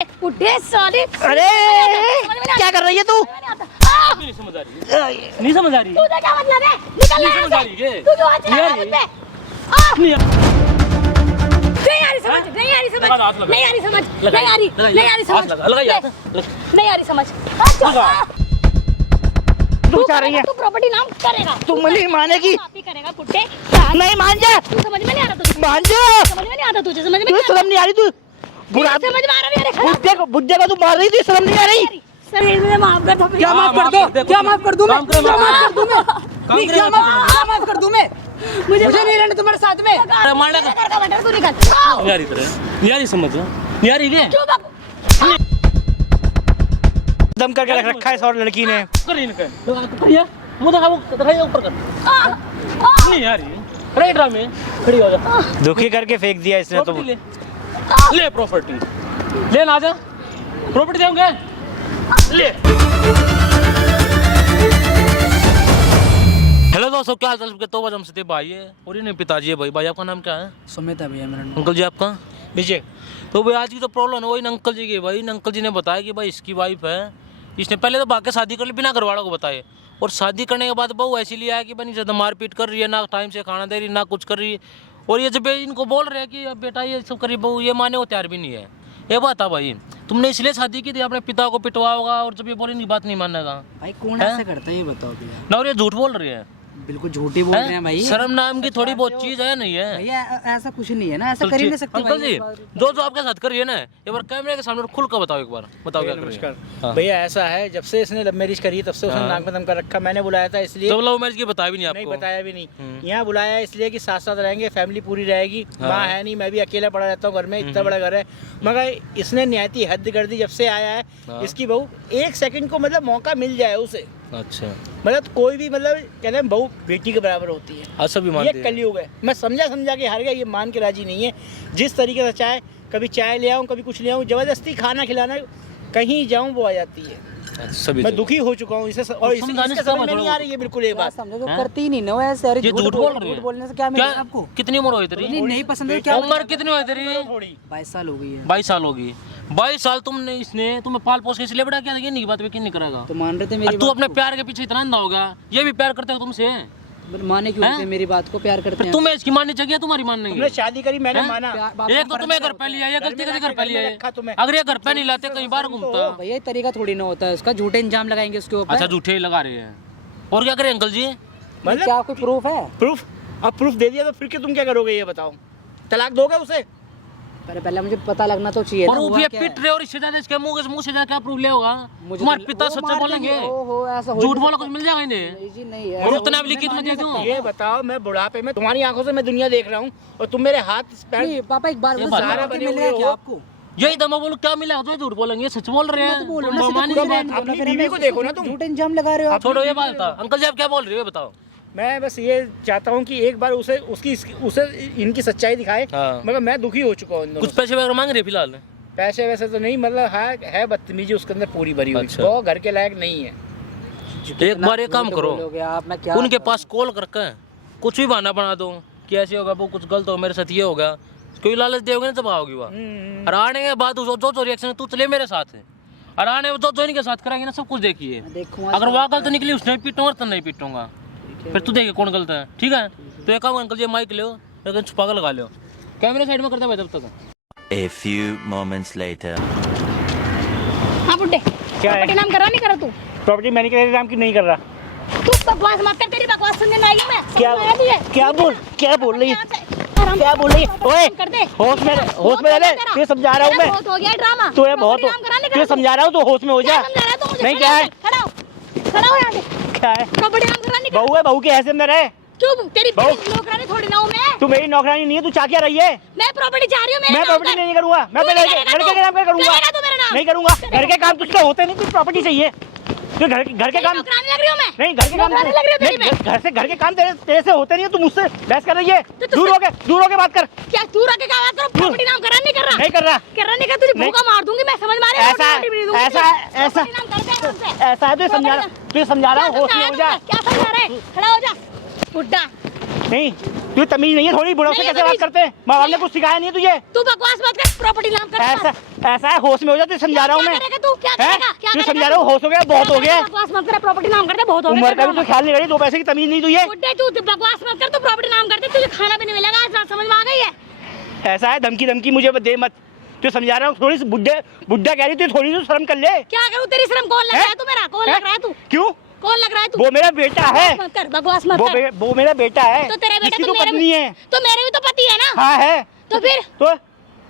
बुड्ढे साले। अरे क्या कर रही है तू? नहीं समझ आ रही, नहीं समझ आ रही, तुझे क्या मतलब है? निकल नहीं यहाँ समझ आ से। रही है। तू क्यों हाथ चला रहा है मुझ पे? नहीं नहीं आ रही समझ, नहीं आ रही समझ, लगा, हाथ लगा। नहीं आ रही समझ, नहीं आ रही, लगाइए, नहीं आ रही हाथ समझ, लगा, लगाइए हाथ, नहीं आ रही समझ। लगा। तू चाह रही है? तू प्रॉपर्टी नाम करेगा। तू नहीं मानेगी। माफी करेगा बुड्ढे। नहीं मान जा, तू समझ में नहीं आ रहा तुझे, मान जा। समझ में नहीं आता तुझे, समझ में तुझे नहीं शर्म नहीं आ रही? तू बुरा आता। समझ में आ रहा है मेरे बुड्ढे को तू मार रही थी, शर्म नहीं आ रही? सर मुझे माफ कर दो प्लीज। क्या माफ कर दो? क्या माफ कर दूं मैं? क्या माफ कर दूं मैं? क्या माफ कर दूं मैं? मुझे नहीं रहना तुम्हारे साथ में। अरे मारने का घर का मटर तू निकल। नहीं आ रही तेरे, नहीं आ रही समझ, नहीं आ रही क्या? क्यों बाबू? दम करके रख रखा है इस और लड़की ने। कर इनके, करिए, मुंह दिखा, वो दिखाइए ऊपर कर। नहीं आ रही, अरे ड्रामे, खड़ी हो जा। दुखी करके फेंक दिया इसने तो। प्रॉपर्टी ले, ले प्रॉपर्टी, ले ना जा, प्रॉपर्टी देंगे, ले। हेलो दोस्तों, क्या हाल चाल सबके? तो हम सतीश भाई है और ये पिताजी है। भाई आपका नाम क्या है? सुमित है भैया मेरा नाम। अंकल जी आपका? विजय। तो भाई आज की तो प्रॉब्लम है वही अंकल जी की। भाई अंकल जी ने बताया कि भाई इसकी वाइफ है, इसने पहले तो भाग के शादी कर ली बिना घर वालों को बताए, और शादी करने के बाद बहू ऐसी लिया है कि बनी ज़्यादा मारपीट कर रही है, ना टाइम से खाना दे रही, ना कुछ कर रही है। और ये जब इनको बोल रहे हैं कि अब बेटा ये सब करी बहू, ये माने वो तैयार भी नहीं है। ये बात है भाई, तुमने इसलिए शादी की थी अपने पिता को पिटवा होगा, और जब ये बोले इनकी बात नहीं मानेगा भाई कौन ऐसा करता है ये बताओ भैया। ना, और ये झूठ बोल रही है। बिल्कुल झूठी बोल रहे हैं भाई। शर्म नाम की थोड़ी बहुत चीज है नहीं है भैया ऐसा कुछ नहीं है ना, ऐसा कर ही नहीं सकते अंकल जी। भाई। जो जो आपके साथ करिए ना, एक बार कैमरे के सामने खुल कर बताओ, एक बार बताओ क्या नमस्कार हाँ। भैया। ऐसा है, जब से इसने लव मैरिज करी तब से उसने हाँ। नाक में दम कर रखा। मैंने बुलाया था इसलिए, जब लव मैरिज की बताया भी नहीं नहीं आपको? बताया भी नहीं। यहाँ बुलाया है इसलिए कि साथ साथ रहेंगे, फैमिली पूरी रहेगी। माँ है नहीं, मैं भी अकेला पड़ा रहता हूँ घर में, इतना बड़ा घर है। मगर इसने निहायती हद कर दी जब से आया हाँ। है। इसकी बहू एक सेकंड को मतलब मौका मिल जाए उसे, अच्छा, मतलब कोई भी मतलब कहते हैं बहू बेटी के बराबर होती है। आज सभी ये मानते हैं। कलयुग है। मैं समझा के हार गया, ये मान के राजी नहीं है। जिस तरीके से चाहे कभी चाय ले आऊँ, कभी कुछ ले आऊँ, जबरदस्ती खाना खिलाना, कहीं जाऊँ वो आ जाती है। अच्छा, सभी मैं से। दुखी हो चुका हूँ इसे, और तो समझाने इसके से क्या समझ में नहीं मतलब? आ रही है बिल्कुल ये बात। समझो तो हाँ? करती ही नहीं ना वो ऐसे। अरे ये झूठ बोल रही है। झूठ बोलने से क्या मिलेगा आपको? कितनी उम्र हुई तेरी? नहीं पसंद है क्या? उम्र कितनी हुई तेरी? 22 साल हो गई है। 22 साल होगी। 22 साल तुमने इसने तुम्हें पाल पोस के इसलिए बड़ा किया, ये नहीं बात पे क्यों नहीं करेगा? तो मान रहे थे और मेरी तू बात अपने को? प्यार के पीछे इतना अंधा होगा, ये भी प्यार करते हो तुमसे? माने क्यों हैं? नहीं थे मेरी बात को? प्यार करते हैं। तुम्हें इसकी माननी चाहिए, तुम्हारी माननी तुमने है? शादी करी, मैंने हैं? माना। एक तो तुम्हें घर पे लिया, ये गलती करके घर पे लिया है। रखा तुम्हें। अगर ये घर पे नहीं लाते कई बार घूमता। भैया ये तरीका थोड़ी ना होता है उसका, झूठे इंजाम लगाएंगे उसके ऊपर। अच्छा, झूठे ही लगा रहे हैं। और क्या करें अंकल जी? मतलब क्या कोई प्रूफ है? प्रूफ, अब प्रूफ दे दिया तो फिर के तुम क्या करोगे ये बताओ? तलाक दोगे उसे? पहले मुझे पता लगना तो चाहिए ना, प्रूफ हुआ ये क्या पिट रहे और इससे ज्यादा इसके मुंह से ज्यादा क्या प्रूफ ले होगा? मुझे तुम्हारे तो- पिता वो सच्चा मार बोलेंगे, देंगे। ओहो, ऐसा हो झूठ नहीं बोला सकता। कुछ मिल जाएगा इन्हें। नहीं जी नहीं है। और ऐसा उतना कुछ भी लिखित मैं में दे मान दूं? नहीं ये बताओ, मैं बुढ़ापे में तुम्हारी आंखों से मैं दुनिया देख रहा हूँ और तुम मेरे हाथ सकता। पैर। नहीं पापा एक बार ये बोलो, बात सारा है। बने मिल गया क्या आपको? यही तो मैं बोलूं, क्या मिला तो झूठ बोलेंगे, सच बोल रहे हैं। मैं तो बोल रहा तुम हूँ ना, मानी सीधे नहीं रहने बात। दो ना, अपनी फिर बीवी हमें को देखो ना तुम। झूठे इंजाम लगा रहे हो आप। छोड़ो ये बात था। अंकल जी आप क्या बोल रहे हो, ये बताओ। मैं बस ये चाहता हूँ कि एक बार उसे उसे इनकी सच्चाई दिखाए। हाँ। मगर मैं दुखी हो चुका हूँ इन दोनों कुछ से। पैसे वगैरह मांग रहे फिलहाल? पैसे वैसे तो नहीं, मतलब है बदतमीजी उसके अंदर पूरी भरी हुई। अच्छा। वो घर के लायक नहीं है। एक बार एक काम झूठ करो, बोलोगे आप, मैं क्या उनके पास कॉल करके कुछ भी बहाना बना दो कि ऐसे होगा, वो कुछ गलत हो, मेरे साथ ये हो गया, कोई लालच दोगे ना तब आओगी वहाँ। और आने के बाद जो रिएक्शन तू चले मेरे साथ है, और आने जो इनके साथ कराएंगे ना सब कुछ देखिए। देखूंगा। अगर वहाँ गलत निकली उसने पीटूंगा तो नहीं पीटूंगा, फिर तू देखे कौन गलत है। ठीक है, तो एक काम अंकल जी, माइक लो लेकिन छुपा कर लगा लो, कैमरे साइड में करता है तब तक। A few moments later. हाँ बुड्ढे, क्या है? प्रॉपर्टी नाम करा नहीं करा तू? प्रॉपर्टी मैंने के नाम की नहीं कर रहा। तू बकवास मत कर, तेरी बकवास सुनने में आई हूँ मैं। क्या समझ में आ रही है? क्या बोल रही है? यहाँ से, आराम क्या से। बोल रही है? ओए, कर दे। होश में रह बहुत हो ले। गया तेरा। तुझे समझा रहा हूँ तेरा मैं। बहुत हो गया ड्रामा। तो ये बहुत प्रॉपर्टी नाम करा नहीं तुझे करा तू? समझा रहा हूँ, तो होश में हो क्या जा। समझा रहा है तू मुझे? नहीं, खड़ा क्या हो, है? खड़ा हो यहाँ से। क्या है? प्रॉपर्टी नाम करा नहीं करा? बहू है, बहू के हैसियत में रहे। चुप, तेरी बहू। नौकरानी थोड़ी ना हूँ मैं। तू मेरी नौकरानी नहीं है, तू चाह क्या रही है? मैं प्रॉपर्टी चाह रही हूँ, मेरे मैं नाम प्रॉपर्टी कर। नहीं करूंगा। मैं तू पहले नहीं करेगा लड़के के नाम पे करूंगा। करेगा तू मेरा नाम? नहीं करूंगा। घर के काम तुझसे होते नहीं, तुझे प्रॉपर्टी चाहिए। तो घर के तेरी काम नौकरानी लग रही हूँ मैं? नहीं, घर के काम नौकरानी लग रही हो तेरी नहीं, मैं? घर के काम तेरे से होते नहीं है। तू मुझसे बहस कर रही है। तो दूर होके बात कर। क्या तू रखे क्या बात करो? प्रॉपर्टी नाम करा नहीं कर रहा? नहीं कर रहा। कर रहा नहीं कर, तुझे नहीं। भूखा मार दूंगी मैं, समझ मारे? ऐसा ऐसा है, तुझे समझा रहा हूँ, होश में हो जा। क्या समझा रहे? खड़ा हो जा बुड्ढा। नहीं, तुझे तमीज नहीं है थोड़ी, बुढ़ों से नहीं है कैसे बात तमीज। करते हैं? माँ बाप ने कुछ सिखाया नहीं है तुझे? तू बकवास मत कर, प्रॉपर्टी नाम कर। ऐसा है, होश में हो जा, तुझे समझा रहा हूँ मैं। क्या करेगा तू? क्या हैं? करेगा? क्या तुझे करेगा समझा रहा हूँ, होश हो गया, बहुत हो गया। बकवास मत कर, प्रॉपर्टी नाम करते बहुत हो गया। उम्र का भी तो ख्याल नहीं रही, 2 पैसे की तमीज नहीं तुझे। बुड्ढे तू बकवास मत कर, तू प्रॉपर्टी नाम करते, तुझे खाना भी नहीं मिलेगा। आज समझ में आ गई है? ऐसा है, धमकी धमकी मुझे दे मत, तुझे समझा रहा हूँ। थोड़ी सी बुड्ढा कह रही, तू थोड़ी सी शर्म कर ले। क्या करूँ तेरी शर्म? कौन लग रहा है तू मेरा? कौन लग रहा है तू? क्यों? कौन लग रहा है तू? वो मेरा बेटा है। मत कर, बकवास मत कर। वो मेरा बेटा है। तो तेरा बेटा जिसकी तो तू मेरे पत्नी है। तो मेरे भी तो पति है ना। हाँ है। तो फिर तो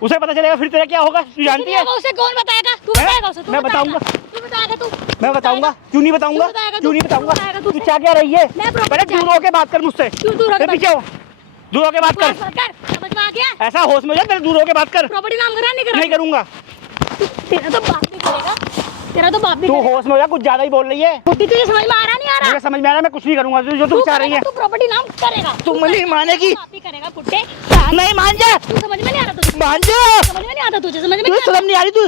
उसे पता चलेगा फिर तेरा क्या होगा, तू जानती है? उसे कौन बताएगा? तू हैं? बताएगा उसे? तू मैं बताएगा। बताऊंगा। तू बताएगा तू? मैं बताऊंगा। क्यों नहीं बताऊंगा? तू बताएगा, क्यों नहीं तू बताऊंगा? बताएगा, तू तू क्या कह रही है? मैं प्रॉपर्टी पहले दूर होके बात कर मुझसे। क्यों दूर होके फिर पीछे हो, दूर होके बात कर। बकवास मत कर, समझ में आ गया? ऐसा होश में हो जा, पहले दूर होके बात कर। प्रॉपर्टी नाम करा नहीं करा? नहीं करूंगा। तेरा तो बाप भी करेगा, तेरा तो बाप भी तू करेगा। होश में हो जा, कुछ ज्यादा ही बोल रही है। बुद्धि तुझे समझ में आ रहा नहीं आ रहा? मुझे समझ में आ रहा है, मैं कुछ नहीं करूंगा जो तू चाह रही है। तू प्रॉपर्टी नाम करेगा। तू नहीं मानेगी। बाप ही करेगा बुड्ढे। नहीं मान जा, तू समझ में नहीं आ रहा तुझे? मान जा। समझ में नहीं आता तुझे? समझ में तुझे नहीं शर्म नहीं आ रही? तू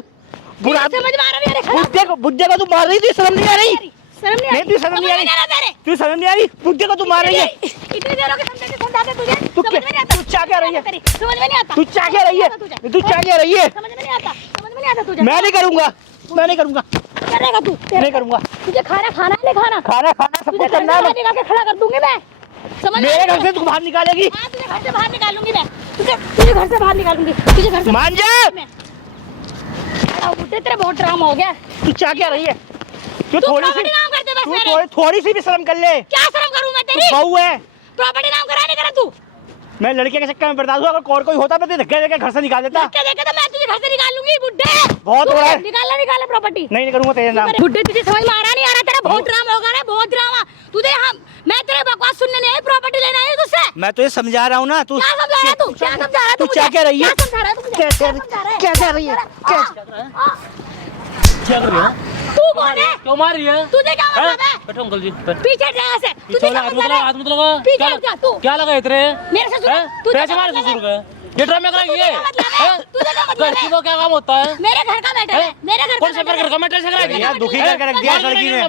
बुरा आता? समझ में आ रहा नहीं? अरे बुड्ढे को तू मार रही, तुझे शर्म नहीं आ रही? शर्म नहीं आ नहीं, रही? तुझे शर्म नहीं आ रही? तेरे तुझे शर्म नहीं आ रही? बुड्ढे को तू मार रही है। इतनी देर हो गई समझाते तुझे। तू समझ में नहीं आता? तू क्या कह रही है? समझ में नहीं आता? तू क्या कह रही है? तू क्या कह रही है? समझ में नहीं आता? समझ में नहीं आता तुझे? मैं नहीं करूंगा, मैं नहीं करूंगा, करेगा तू? नहीं करूंगा। तुझे खाना खाना है नहीं खाना? खाना सब तुझे कुछ घर करना से है। बाहर निकाल के खड़ा कर दूंगी मैं। समझ मेरे घर से तू बाहर निकालेगी? हाँ, तुझे घर से बाहर निकालूंगी मैं। तुझे घर से बाहर निकालूंगी। तुझे घर से मान जा। मैं बुड्ढे, तेरा बहुत ड्रामा हो गया। तू क्या कह रही है? तू तू थोड़ी सी प्रॉपर्टी नाम करते बस मेरे। थोड़ी सी भी शर्म कर ले। क्या शर्म करूं मैं तू तेरी? बहू है। प्रॉपर्टी नाम करा नहीं करा तू? मैं लड़के के चक्कर में बर्दाश्त हुआ, अगर और कोई होता मैं तुझे धक्के देके घर से निकाल देता। क्या देखे तो मैं तुझे घर से निकाल लूंगी बुड्ढे। बहुत हो रहा है। निकाला प्रॉपर्टी। नहीं करूंगा तेरे नाम। बुड्ढे तुझे समझ में आ रहा नहीं आ रहा? तेरा बहुत ड्रामा होगा रे, बहुत ड्रामा। तुझे हम मैं तेरे बकवास सुनने नहीं आई, प्रॉपर्टी लेने आई हूं तुझसे। मैं तुझे समझा रहा हूँ ना। तू क्या समझा रहा है तू? क्या समझा रहा है तू क्या कह रही है? क्या समझा रहा है तू मुझे? क्या कह समझा रहा है? क्या कह रही है? क्या क्या कर रही है? तू कौन है? क्यों मार रही है? तुझे क्या मतलब है? बैठो अंकल जी, बैठ। पीछे जा से। तुझे क्या हाथ मत मतलब लगा, है? हाथ मत लगा। पीछे हट जा तू। क्या लगा इतने? मेरे ससुर हैं? तुझे पैसे क्या मारे मतलब ससुर है? के। ये ड्रामे कराएंगे? तुझे क्या मतलब है? तुझे क्या मतलब लड़की है? को क्या काम होता है? मेरे घर का मैटर है। हैं? मेरे घर कौन का से पर घर का मैटर से कराएगी? यार दुखी करके रख दिया इस लड़की ने।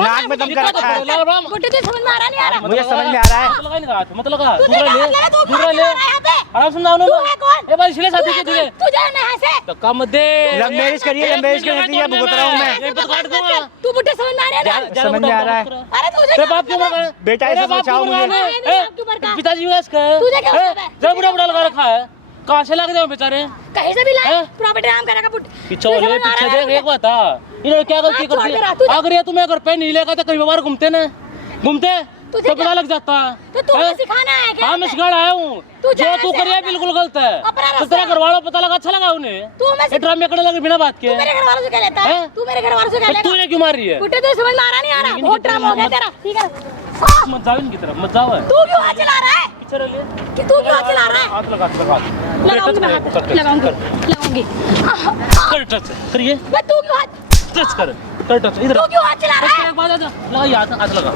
नाक में दम कर रखा है। बुड्ढे तुझे समझ में आ रहा नहीं आ रहा? मुझे समझ में आ रहा है। मत लगा इनका हाथ, मत लगा। तुझे क्या मतलब है? तू दूर कहाँ ले। चला रहा है यहाँ पे? आराम से समझाओ ना। तू है कौन? ए भाई इसलिए शादी की तुझे। तू जा ना यहाँ से। धक्का मत दे। लव मैरिज करिए, लव मैरिज करने के लिए भुगत रहा हूँ मैं। यहीं पे तो काट दूंगा। तू बुड्ढे समझ में आ रहा है ना? समझ में आ रहा है। अरे तुझे तेरे क्या बाप क्यों मतलब मर है? गए? बेटा, इसे बचाओ मुझे। पिताजी हुआ इसका। तुझे क्या मतलब है? जब बुढ़ा बुढ़ा लगा रखा है, कहाँ से लग जाओ बेचारे? कहीं से भी लाए हैं? प्रॉपर्टी नाम करेगा बुड्ढे। पीछे वाले पीछे देख, एक बात था, इन्होंने क्या गलती हाँ, कर छोड़ दी? दे रहा, तुझे- अगर ये तुम्हें घर पे नहीं लेगा तो कई बार घूमते ना, घूमते तुझे तो क्या- पता लग जाता। तो तुम्हें हैं? सिखाना है क्या? हाँ मैं सिखा आया हूँ। तू जो जा तू ऐसे करिए रहता। बिल्कुल गलत है। अपना तो रास्ता तेरा घर वालों को पता लगा, अच्छा लगा उन्हें? तू मैं ये ड्रामे करने लगे बिना बात के। तू मेरे घर वालों से क्या लेता है? हैं? तू मेरे घर वालों से क्या फिर लेगा? तू ये क्यों मार रही है? बुड्ढे तुझे समझ में आ रहा नहीं आ रहा? इनकी बहुत तरफ ड्रामा हो गया मत- तेरा। ठीक है। मत जाओ इनकी तरफ, मत जाओ। तू क्यों हाथ चला रहा है? पीछे रह ले। कि तू क्यों हाथ चला रहा है? हाथ लगा, लगा। लगाऊंगी मैं हाथ, लगाऊंगी लगाऊंगी। कर टच करिए, मैं तू क्यों हाथ टच कर टच इधर। तू क्यों हाथ चला रहा है? एक बात आजा, लगा ये हाथ, हाथ लगा,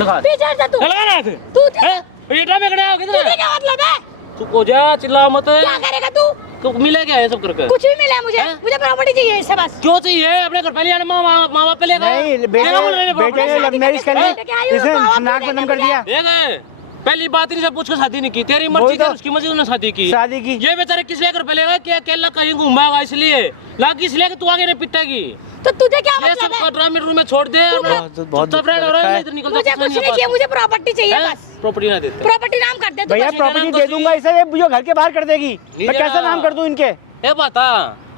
लगा। पीछे हट जा तू। लगा ना हाथ। तू हैं? ये ड्रामे करने आओ किधर? तुझे क्या मतलब है? चुप हो जा, चिल्ला मत। क्या करेगा तू? तो मिला क्या है सब करके? कुछ भी मिला मुझे। हैं? मुझे प्रॉपर्टी चाहिए इससे बस। क्यों चाहिए? अपने घर पहले आने माँ बाप पे लेगा। नहीं, क्या बोल रहे हैं बेटे ने लव मैरिज कर ली, इसने नाक में दम कर दिया। ये गए। पहली बात ही से पूछ कर शादी नहीं की, तेरी वही मर्जी तो। थी, उसकी मर्जी उसने शादी की। शादी की। ये बेचारे किस लिए घर पे लेगा? क्या अकेला कहीं घूमेगा इसलिए लागी, इसलिए कि तू आगे नहीं पिटेगी। तो तुझे क्या ये मतलब सब है? ड्रामे रूम में छोड़ दे। बहुत चुपचाप रह रहा है, इधर निकल जा, मुझे कुछ कुछ नहीं चाहिए, मुझे प्रॉपर्टी चाहिए बस। प्रॉपर्टी ना देते। प्रॉपर्टी नाम कर दे तू भैया बस। प्रॉपर्टी दे दूंगा इसे, ये जो घर के बाहर कर देगी। मैं देगा। कैसे नाम कर दूं इनके? ए बाता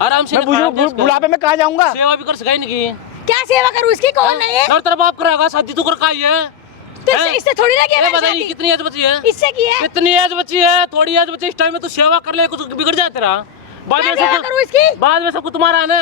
आराम से मैं बुढ़ापे में कहाँ जाऊंगा? सेवा भी कर सकाई नहीं की। क्या सेवा करूँ इसकी? कौन नहीं है? और तेरा बाप कराएगा शादी, तू कर का ही है। तो इससे थोड़ी ना किया ए मैंने बताइए शादी। कितनी एज बची है? इससे की है। कितनी एज बची है? थोड़ी एज बची, इस टाइम में तू सेवा कर ले, कुछ बिगड़ जाए तेरा। बाद क्या में सेवा सब करूँ इसकी? बाद में सब कुछ तुम्हारा है ना।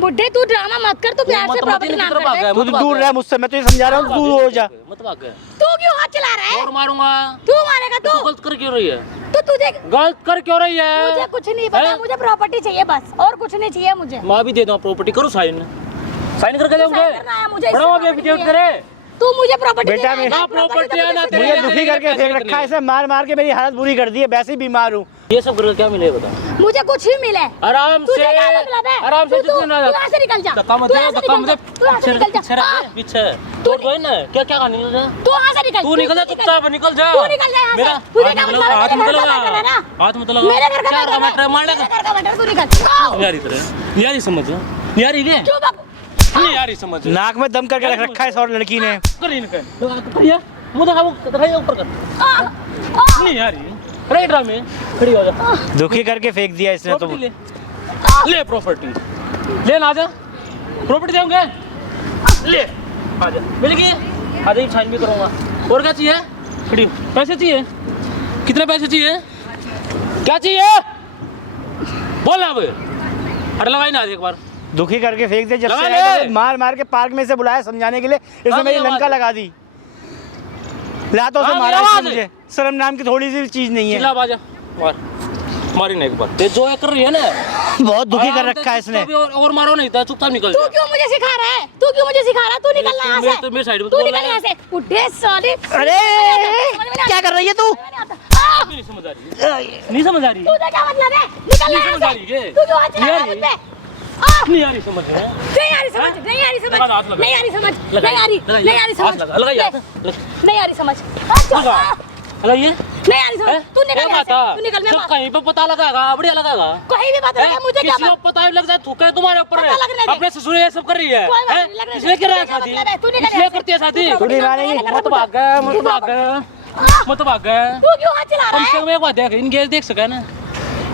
बुड्ढे तू ड्रामा मत कर, तू प्यार से प्रॉपर्टी नाम कर दे। तू दूर रह मुझसे, मैं तुझे समझा रहा हूँ, दूर हो जा। मत भाग। तू क्यों हाथ चला रहा है? और मारूंगा। तू मारेगा तू तू? गलत कर क्यों रही है? तो तुझे गलत कर क्यों रही है? मुझे कुछ नहीं पता, हैं? मुझे प्रॉपर्टी चाहिए बस, और कुछ नहीं चाहिए मुझे। माँ भी दे दो प्रॉपर्टी, करो साइन, साइन करके साइन दोगे। करना है मुझे, इससे बड़ा अभी property affidavit चाहिए। करे। तू मुझे प्रॉपर्टी बेटा, मैं- प्रॉपर्टी है ना तेरी। मुझे दुखी करके फेंक रखा है, इसे मार मार के मेरी हालत बुरी कर दी है, वैसे ही बीमार हूँ। ये सब करके क्या मिलेगा बता? मुझे कुछ ही मिले। आराम तुझे से, क्या मतलब है? आराम से तू जितने ना यहाँ से निकल जा। धक्का मत तू दे, यहाँ से धक्का निकल मत जा। दे। तू यहाँ से निकल पीछे जा। रह, पीछे तू तो है ना, क्या क्या निकल जा, तू यहाँ से निकल। तू निकल जा चुपचाप, निकल जा। तू निकल जा यहाँ मेरा से। तुझे क्या हाथ मतलब है? हाथ मत मेरे घर का लगा, मैटर है ना? हाथ मत लगा। मेरे घर का क्या मैटर मैटर है? मार ले। मेरे घर का मैटर, तू निकल। यारी तरह, यारी समझ, यारी के क्यों बाबू? नहीं यारी समझ। नाक में दम करके रख रखा है इस और लड़की ने। कर इनके करिए, मुंह दिखा, वो दिखाइए ऊपर कर। नहीं यारी, राइट ड्रामे खड़ी हो जा। दुखी करके फेंक दिया इसने तो। प्रॉपर्टी ले, ले प्रॉपर्टी ले ना, आजा प्रॉपर्टी देंगे, ले आजा, मिलेगी, आजा ही साइन भी करूँगा। और क्या चाहिए? खड़ी पैसे चाहिए, कितने पैसे चाहिए, क्या चाहिए बोल अब। अरे लगाई ना एक बार, दुखी करके फेंक दिया। जब लगा से ले। आया तो मार मार के पार्क में से बुलाया समझाने के लिए, इसने मेरी लंका लगा दी। लातों से हाँ, मारा मेरा इसने आवाज मुझे। शर्म नाम की थोड़ी सी चीज नहीं है। चिल्ला बाजा मार, मारी ना एक बार। ये जो है कर रही है ना, बहुत दुखी कर रखा है इसने। और मारो नहीं था, चुपचाप निकल तू जा। क्यों मुझे सिखा रहा है? तू क्यों मुझे सिखा रहा है? तू निकल ना यहाँ मेरे- से। मेरे साइड में तू तो निकल बोल यहाँ से। उठे साले। अरे क्या कर रही है तू? नहीं समझ आ रही, नहीं समझ आ रही, तुझे क्या मतलब है? निकल नहीं यहाँ समझ आ से। रही है। तू क्यों हाथ चला रहा है नहीं मुझ पे? आ! नहीं यारी समझ है। नहीं आ रही समझ, नहीं आ रही समझ, लगा, हाथ लगा। नहीं आ रही समझ, लगा, नहीं आ रही, लगा, नहीं आ रही हाथ समझ, लगा, लगाइए हाथ, नहीं आ रही समझ, अच्छा, लगा। लगाइए, नहीं आ रही समझ, तू निकल यहाँ से, तू निकल, मैं जब कहीं पे पता लगाएगा, बढ़िया लगाएगा। कहीं भी बात लगे, मुझे क्या किसी को पता लग जाए, थूके तुम्हारे ऊपर पता लगने दे। अपने ससुर ये सब कर रही है, कोई बात हैं? नहीं, लगने दे। इसलिए कर रहा है तुझे क्या शादी, मतलब है? तू निकल इसलिए यहाँ से। करती है शादी। तू नहीं मानेगी। मत भाग गए, मत भाग गए, मत भाग गए। तू क्यों हाथ चला कम रहा से है? कम एक बात देख, इनके देख सके ना,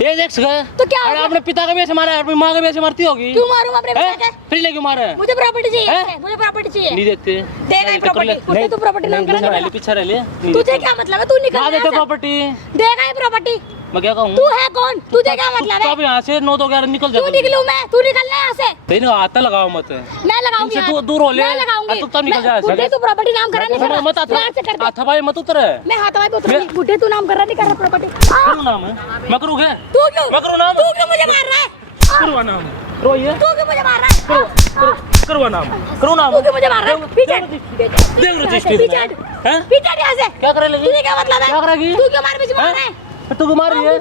ये देख सके। तो क्या हो अरे गया? अपने पिता का भी ऐसे मारा है, अपनी माँ का भी ऐसे मारती होगी। क्यों मारूं अपने हैं? पिता के? फिर ले क्यों मारा है? मुझे प्रॉपर्टी चाहिए, हैं? इससे, मुझे प्रॉपर्टी चाहिए। नहीं देते, देगा ये प्रॉपर्टी, मुझे तू प्रॉपर्टी नाम करा रह नहीं। पीछे रह ले। तुझे क्या मतलब है? तू निकल ना यहाँ देते से। प्रॉपर्टी, देगा ये प्रॉपर्टी। मैं क्या कहूँ? तू है कौन? तुझे क्या मतलब है? अब यहाँ से 9 तो 11 निकल जा। तू निकलूं मैं? तू निकलना यहाँ से। तेरे हाथ लगाओ मत, मैं लगाऊंगी इनसे हाथ। दूर हो ले। मैं लगाऊंगी। अरे तू तब निकल जा। बुड्ढे तू प्रॉपर्टी नाम करा नहीं कर रहा। मत बाहर से कर दे। हाथ भाई मत उतर। मैं हाथ भाई उतर नहीं। बुड्ढे तू नाम कर रहा नहीं कर रहा प्रॉपर्टी। करूँ नाम है, मैं करूँ क्या? तू क्यों? मैं करूँ नाम? तू क्यों मुझे मार रहा है? करवा नाम, रोइए, तू क्यों मुझे मार रहा है? करवा नाम, करूँ नाम। तू क्यों मुझे मार रहा है? पीछे हट। देख रजिस्ट्री पीछे हट। हैं? पीछे हट यहाँ से। क्या करे लगी? तुझे क्या मतलब है? क्या करेगी? तू क्यों मार मार रहा है? तू क्यों मार रही है?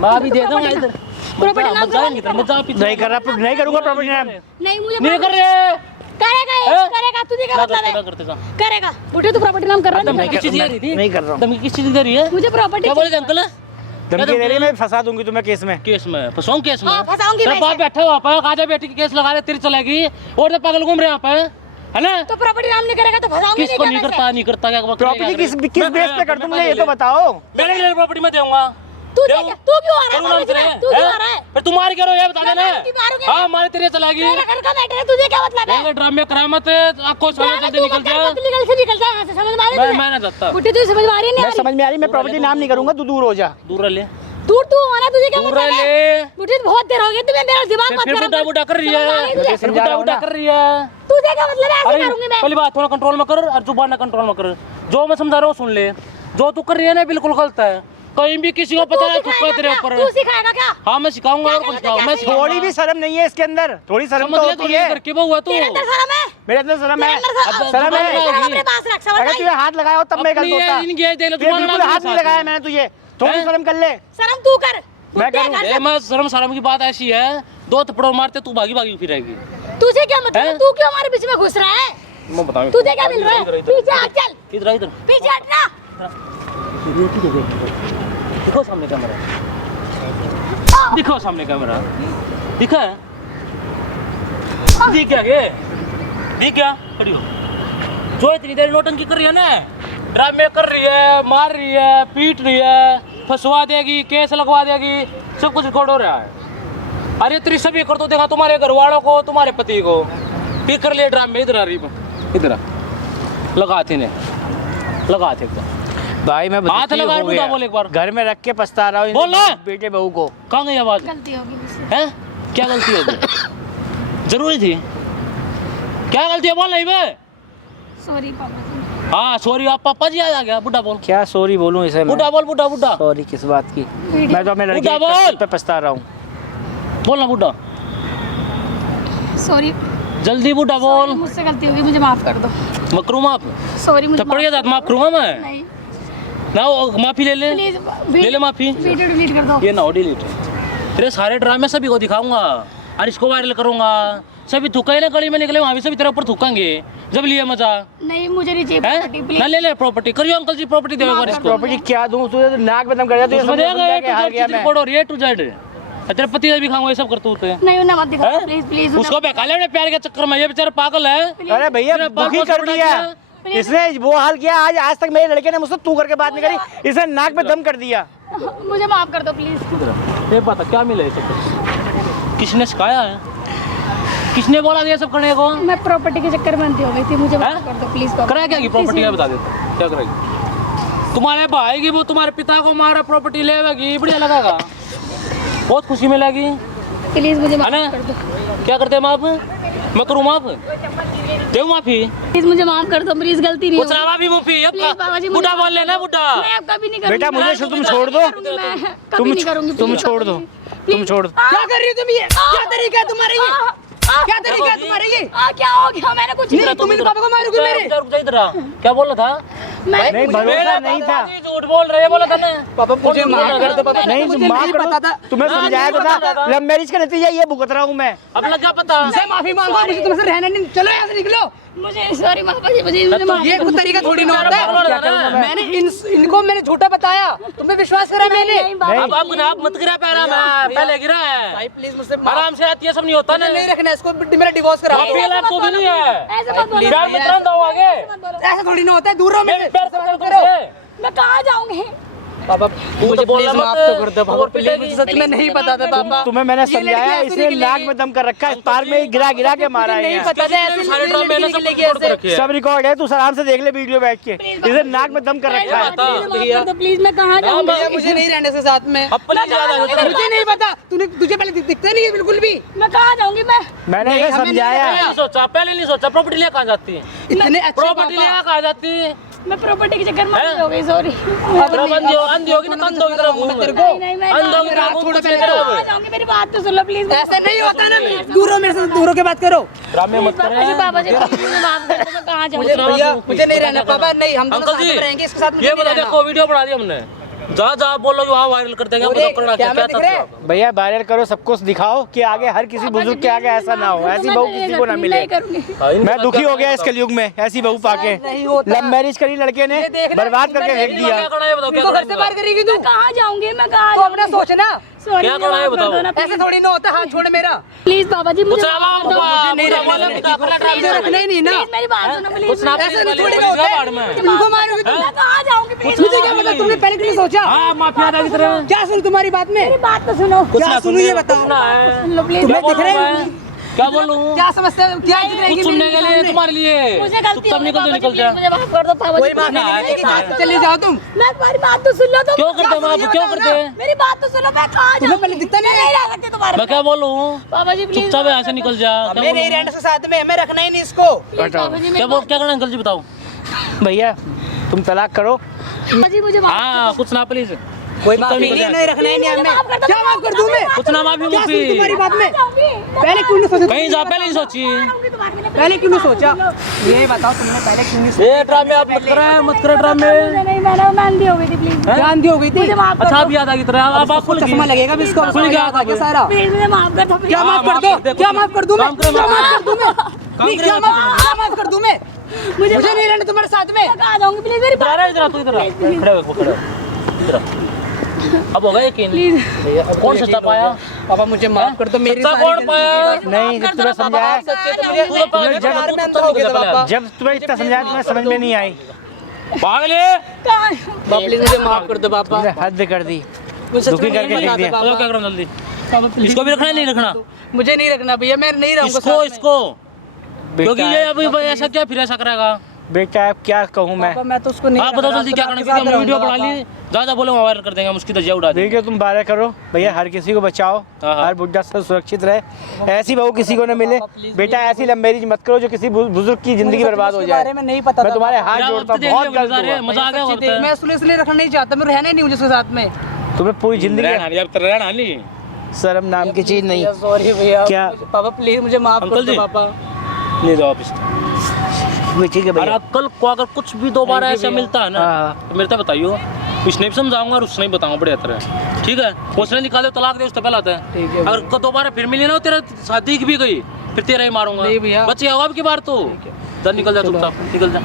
मैं अभी दे दूंगा इधर। प्रॉपर्टी नाम करा मत जा, मत जा पीछे। नहीं कर रहा, नहीं करूंगा प्रॉपर्टी नाम। नहीं मुझे नहीं कर रहे। करेगा ये, हैं? करेगा। तुझे क्या मतलब है? क्या करते जा? करेगा। बुड्ढे तू प्रॉपर्टी नाम कर रहा धमकी नहीं किस चीज़ की दे रही थी? नहीं कर रहा हूँ। धमकी किस चीज़ की दे रही है? मुझे प्रॉपर्टी क्या बोले थे अंकल? धमकी दे रही है, मैं फंसा दूंगी तुम्हें केस में। केस में फंसाऊं, केस में हाँ, फंसाऊंगी तेरा मैं बाप इसे। बैठा हुआ पर काजा बेटी की केस लगा रहे, तेरी चलेगी और तो पागल घूम रहे यहाँ पे, है ना? तो प्रॉपर्टी नाम नहीं करेगा तो फंसाऊंगी किसको नहीं क्या करता, नहीं करता क्या? प्रॉपर्टी किस बेस पे कर दूं मुझे ये तो बताओ। मैंने प्रॉपर्टी में दूंगा। तू क्यों आ रहा है? करूँ नाम बीच में? तेरे, तू क्यों आ हैं? रहा है? फिर तुम मार क्या रहो ये बता देना। मारूंगी, हाँ मारे तेरे चलेगी। मेरे घर का मैटर है, तुझे क्या मतलब है? ये ड्रामे करामत आपको समझ जल्दी तू निकल मत कर, जा। मत निकल जा यहाँ से। समझ में आ रही है तुझे? मैं ना जाता, बुड्ढे तुझे समझ में आ रही है नहीं आ मैं रही? समझ में आ रही, मैं प्रॉपर्टी नाम नहीं करूंगा, तू दूर हो जा। दूर रह ले, दूर तू होना, तुझे क्या दूर मतलब रह है? ले। बुड्ढे बहुत देर हो गई, तुम्हें मेरा दिमाग मत फिर खराब बुड्ढा बुड्ढा कर रही है, समझ में आ रही है तुझे? फिर बुड्ढा बुड्ढा कर रही है। तुझे क्या मतलब है? ऐसे अरे करूंगी मैं। पहली बात थोड़ा कंट्रोल में कर और जुबान ना कंट्रोल में कर। जो मैं समझा रहा हूँ सुन ले, जो तू कर रही है ना बिल्कुल गलत है। कहीं भी किसी को पता है तू थुक्का तेरे सिखाएगा ऊपर। क्या? तू सिखाएगा क्या? हाँ मैं सिखाऊंगा और कुछ सिखाऊंगा, मैं सिखाऊंगा। थोड़ी भी शर्म नहीं है इसके अंदर, थोड़ी शर्म समझ तो ले, होती थोड़ी है। करके बहु है तू। तेरे अंदर शर्म है? मेरे अंदर शर्म है, तेरे अंदर अब शर्म है। जुबान शर्म अपने पास रख, समझ अगर आई? तुझे हाथ लगाया हो तब मैं गलत अपनी होता। इनकी देख ले, तुझे जुबान बिल्कुल लगा हाथ मेरे नहीं साथ। लगाया मैंने तुझे, थोड़ी हैं? शर्म कर ले। शर्म तू कर। मैं बुड्ढे करूं? घर से- ए, मैं शर्म की बात ऐसी है, 2 थप्पड़ मारते तू भागी भागी फिरेगी। तुझे क्या मतलब है? हैं? तू क्यों हमारे बीच में घुस रहा है? मैं बताऊं तुझे क्या मिल रहा है? पीछे हट, चल इधर इधर पीछे हटना। दिखो सामने कैमरा, दिखो सामने कैमरा, दिखा है? दिख क्या ये? दिख क्या? खड़ी हो। जो इतनी देर नोटंकी कर रही है ना, ड्रामे कर रही है, मार रही है, पीट रही है, फंसवा देगी, केस लगवा देगी, सब कुछ रिकॉर्ड हो रहा है। अरे तेरी सभी कर तो देखा, तुम्हारे घर वालों को, तुम्हारे पति को भी कर लिए ड्रामे। इधर आ रही, इधर आ, लगा थे ने, लगा थे एकदम। भाई मैं हाथ दुखी लगा, हो बुढ़ा गया। बोल एक बार। घर में रख के पछता रहा हूँ बोल ना। बेटे बहू को। कहाँ गई आवाज? गलती होगी मुझसे। है? क्या गलती होगी? जरूरी थी? क्या गलती है बोल नहीं बे? सॉरी पापा जी। हाँ सॉरी, आप पापा जी आ गया। बुढ़ा बोल, क्या सॉरी बोलूं इसे मैं? बुढ़ा बोल, बुढ़ा बुढ़ा सॉरी किस बात की? मैं तो अपने लड़की बुढ़ा बोल। पे पछता रहा हूँ। बोल ना बुढ़ा, सॉरी, जल्दी बुढ़ा बोल। मुझसे गलती होगी, मुझे माफ कर दो। मैं करूँ माफ? सॉरी, मुझे थप्पड़ के साथ माफ करूँगा मैं नहीं ना, वो माफी ले ले, प्लीज ले ले माफी। वीडियो डिलीट कर दो। ये ना हो डिलीट, तेरे सारे ड्रामे सभी को दिखाऊंगा और इसको वायरल करूंगा। सभी थूका ना गली में निकले वहाँ भी सभी तेरे ऊपर थूकेंगे जब लिए मजा नहीं मुझे नहीं चाहिए है प्रॉपर्टी ना। प्लीज। ले ले प्रॉपर्टी करियो अंकल जी प्रॉपर्टी देगा और इसको प्रॉपर्टी क्या दूं तुझे तो नाक में दम कर दिया तो ये उसमें समझ देगा में आ A हार to गया Z मैं। रिकॉर्ड और A to Z तेरे पति भी खाऊंगा ये सब करतूत है नहीं उन्हें मत दिखाओ हैं? Please please. उसको बहका ले अपने प्यार के चक्कर में ये बेचारा पागल है। अरे भैया तेरे बाल दुखी को कर सपना दिया किया। इसने वो हाल किया। आज आज तक मेरे लड़के ने मुझसे तू करके बात नहीं करी, इसने नाक में दम कर दिया। मुझे माफ कर दो प्लीज। ये पता क्या मिला ये सब कुछ? किसने सिखाया है? किसने बोला ये सब करने को? मैं प्रॉपर्टी के चक्कर में अंधी हो गई थी, मुझे माफ हैं? कर दो प्लीज। करा क्या की प्रॉपर्टी क्या बता देता क्या करेगी? तुम्हारे भाई की वो तुम्हारे पिता को मारा प्रॉपर्टी लेगी बढ़िया लगेगा बहुत खुशी मिलेगी प्लीज मुझे है माफ ना। कर दो क्या करते हैं माफ? मैं करूँ माफ? देव माफी प्लीज मुझे माफ कर दो प्लीज। गलती नहीं कुछ माफी मुफी अब प्लीज बाबा जी, मुझे बुढ़ा माफ बोल लेना बुढ़ा। मैं अब कभी नहीं करूंगी। बेटा मुझे मैं तुम छोड़ दो, कभी नहीं करूंगी। तुम please, छोड़ बाबा दो, जी। तुम छोड़ दो। क्या कर रही हो तुम ये? क्या तरीका है तुम्हारा ये? क्या तरीका है तुम्हारा ये? क्या हो गया? मैंने कुछ नहीं। तुम मेरे पापा को मारोगी मेरे? क्या बोल रहा था? मैं नहीं भरोसा नहीं था। झूठ बोल रहे बोला था ना पापा मुझे माफ कर दो पापा। नहीं मुझे तुम माफ नहीं कर पता दो, था। तुम्हें समझाया तो था। लव मैरिज का नतीजा ये भुगत रहा हूँ मैं। अब लग क्या पता मुझसे माफी मांगो, मुझे तुमसे रहना नहीं। चलो यहाँ से निकलो। मुझे सॉरी बाबा जी, मुझे माफ ये कर कोई दो। तरीका थोड़ी ना होता क्या है। करूंगा मैं? मैंने इनको मैंने झूठा बताया, तुम पे विश्वास करा मैंने। नहीं, बाबा अब आप मत गिरा पैरा में पहले गिरा है भाई प्लीज मुझसे माफ आराम से आती है सब नहीं होता ना नहीं रखना इसको, मेरा डिवोर्स करा। आप ये लाभ को भी नहीं है ऐसे मत बोलो। प्यार मत रंग दो आगे ऐसा थोड़ी ना होता है, दूर रहो मेरे मेरे प्यार से चल तुमसे मैं कहाँ जाऊंगी? पापा मुझे बोल प्लीज रहा माफ मत। तो कर दो पापा और प्लीज। पिटेगी। मुझे सच में नहीं पता था पापा। तुम्हें मैंने ये लड़की समझाया, ऐसे इसने निकलेगी। नाक में दम कर रखा है। इस पार्क में ही गिरा गिरा के मारा है नहीं यहाँ। पता था ऐसे सारे ड्रामे लड़की सब निकलेगी रिकॉर्ड कर ऐसे। रखे हैं सब रिकॉर्ड है, तू आराम से देख ले वीडियो बैठ के। इसे नाक में दम कर रखा है। प्लीज मैं कहाँ जाऊंगी? भैया मुझे नहीं रहने से साथ में। अपनी ज्यादा मुझे नहीं पता, तुझे पहले दिखता नहीं है बिल्कुल भी। मैं कहाँ जाऊंगी? मैं मैंने इसे हमें नहीं समझाया। नहीं सोचा पहले नहीं सोचा प्रॉपर्टी ले कहाँ जाती है इतने अच्छे प्रॉपर्टी ले पापा। कहाँ जाती है मैं प्रॉपर्टी के चक्कर में हैं? अंधी हो गई। सॉरी। अंधी होगी ना अंधी होगी तरह घूम तेरे को नहीं मैं अंधी होगी तरह घूम थोड़ा कुछ पहले नहीं करो। करोगे। कहाँ जाऊंगी? मेरी बात तो सुन लो प्लीज। ऐसा नहीं होता ना, दूर हो मेरे से, दूर के बात करो। ड्रामे मत बाबा जी, करें बाबा जी प्लीज मुझे माफ कर दो। मैं कहाँ मुझे जाऊंगी? भैया मुझे नहीं रहना पापा, नहीं हम दोनों अंकल साथ जी में रहेंगे, इसके साथ मुझे ये नहीं बता रहना। देखो वीडियो बना दी हमने जहाँ जहाँ बोलोगे वहाँ वायरल कर देंगे वो आपको देख, करना क्या कैमरा दिख रहा है? था भैया वायरल करो, सबको दिखाओ कि आगे हर किसी बुजुर्ग के आगे ऐसा ना हो, ऐसी बहू किसी को ना मिले। नहीं करूंगी। मैं दुखी हो गया इस कलयुग में ऐसी बहू पाके। नहीं होता। लव मैरिज करी लड़के ने, ये देखना, बर्बाद करके फेंक क्या दिया। करना है बताओ क्या इनको घर से करना बाहर करेगी तू? मैं कहाँ जाऊंगी? मैं कहाँ तो अपना सोचना, सॉरी क्या करना है बताओ? ऐसे थोड़ी ना होता। हाथ छोड़ मेरा। प्लीज बाबा जी मुझे कुछ माफ आप कर दो। मुझे नहीं रखना है। मुझे रखना ही नहीं ना। प्लीज मेरी बात सुनो प्लीज। कुछ ना ऐसे नहीं पुलिस थोड़ी वाले ना होता बाड़ में है। तुमको मारोगे तुम। मैं कहाँ जाऊंगी? प्लीज मुझे क्या पता, तुमने पहले क्यों नहीं सोचा? हाँ माफिया था की तरह क्या सुन तुम्हारी बात में? मेरी बात तो सुनो। क्या सुनू ये बताओ। सुन लो प्लीज। तुम्हें दिख रहे हैं? क्या बोलूं क्या समझते हो? क्या दिख रहा है कुछ ये सुनने मेरे के लिए सामने? तुम्हारे लिए मुझे गलती तब हो गई निकल बाबा जी, निकल जा प्लीज मुझे माफ कर दो बाबा जी। कोई बात ना, नहीं, मेरी बात चले जाओ तुम। मैं तुम्हारी बात तो सुन लो तुम। क्यों करते माफ क्यों करते मेरी बात तो सुनो। मैं कहाँ तुम्हें जाऊंगी? पहले दिखता नहीं है? मैं रह सकती तुम्हारे मैं क्या बोलूं बाबा जी प्लीज। चुपचाप यहाँ से निकल जा क्या मैं नहीं बोलूं? रहने से साथ में, मैं रखना ही नहीं इसको। प्लीज बाबा जी क्या बोल क्या करना अंकल जी बताओ भैया तुम तलाक करो। बाबा जी मुझे माफ हाँ कुछ ना प्लीज कोई माफी नहीं रखना ही नहीं हमें। क्या माफ कर दूं मैं? कुछ ना माफी क्या सुन तुम्हारी मुफी बात में? जाऊंगी। पहले क्यों नहीं सोचा? कहीं जा पहले नहीं सोची पहले क्यों नहीं सोचा? ये बताओ तुमने पहले क्यों नहीं सोचा? ये ड्रामे आप मत करे ड्रामे नहीं मैं अंधी हो गई थी प्लीज। जान दी हो गई थी। मुझे माफ कर अच्छा दो। आप याद आ की तरह अब आप चश्मा लगेगा भी इसको, खुल गया था सारा। प्लीज मुझे माफ कर दो। क्या हाँ, माफ कर माफ दो? कर दे, क्या कुछ माफ कर दूं मैं? काम करे, क्या माफ कर दूं मैं? नहीं, करे, क्या माफ कर दूं मैं? मुझे नहीं रहना तुम्हारे साथ में। मैं कहाँ जाऊंगी? प्लीज मेरी इधर आ रहा है, इधर आ, तू इधर आ। खड़े हो खड़े हो। इधर आ। अब होगा यकीन कौन सच्चा पाया पापा मुझे माफ कर दो, मेरी सच्चा कौन पाया नहीं जब तुम्हें समझाया, जब तुम्हें इतना समझाया तुम्हें समझ में नहीं आई। पागल पापा प्लीज मुझे माफ कर दो पापा। तुमने हद कर दी। मुझे सच दुखी में करके नहीं फेंक दिया। पता क्या पापा। करना जल्दी पापा प्लीज इसको भी रखना है नहीं रखना मुझे नहीं रखना भैया, मैं नहीं रहूंगा इसको साथ में। इसको क्योंकि बेटा ये अभी ऐसा क्या फिर ऐसा करेगा बेटा अब क्या कहूँ मैं। पापा मैं तो उसको नहीं आप बताओ रख रहा, जल्दी क्या तो करना आपके क्योंकि साथ हम वीडियो रहूंगा बना लिए ज्यादा बोले वायरल कर देंगे हम उसकी तजिया उड़ा देंगे देखिए तुम बारह करो भैया, हर किसी को बचाओ, हाँ, हाँ। हर बुढ़ा से सुरक्षित रहे, ऐसी बहू किसी को न मिले। बेटा ऐसी लव मैरिज मत करो जो किसी बुजुर्ग की जिंदगी बर्बाद हो उसके जाए। बारे में नहीं पता मैं था तुम्हारे पापा। हाथ क्या जोड़ता वक्त हूँ, बहुत देख लिया, गलत हुआ। मजा आ गया सच्ची वक्त देख, मैं इसलिए रखना नहीं चाहता, मैं रहना ही नहीं मुझे उसके साथ में। तुम्हें पूरी जिंदगी रहना नहीं शर्म नाम की चीज नहीं। सॉरी भैया। क्या? पापा प्लीज मुझे माफ कर अंकल दो जी। पापा। ले जाओ वापस ठीक है और भैया। अब कल को अगर कुछ भी दोबारा ऐसा मिलता है ना हाँ। तो मेरे को बताइयो इसने भी समझाऊंगा और उसने भी बताऊंगा बढ़िया तरह, ठीक है। उसने निकाले तलाक दे, उससे पहले आता है। ठीक है अगर दोबारा फिर मिली ना तेरा शादी की भी गई, फिर तेरा ही मारूंगा। नहीं भैया। बच्चे आओ अब की बार तो निकल जा चुपचाप, निकल जा।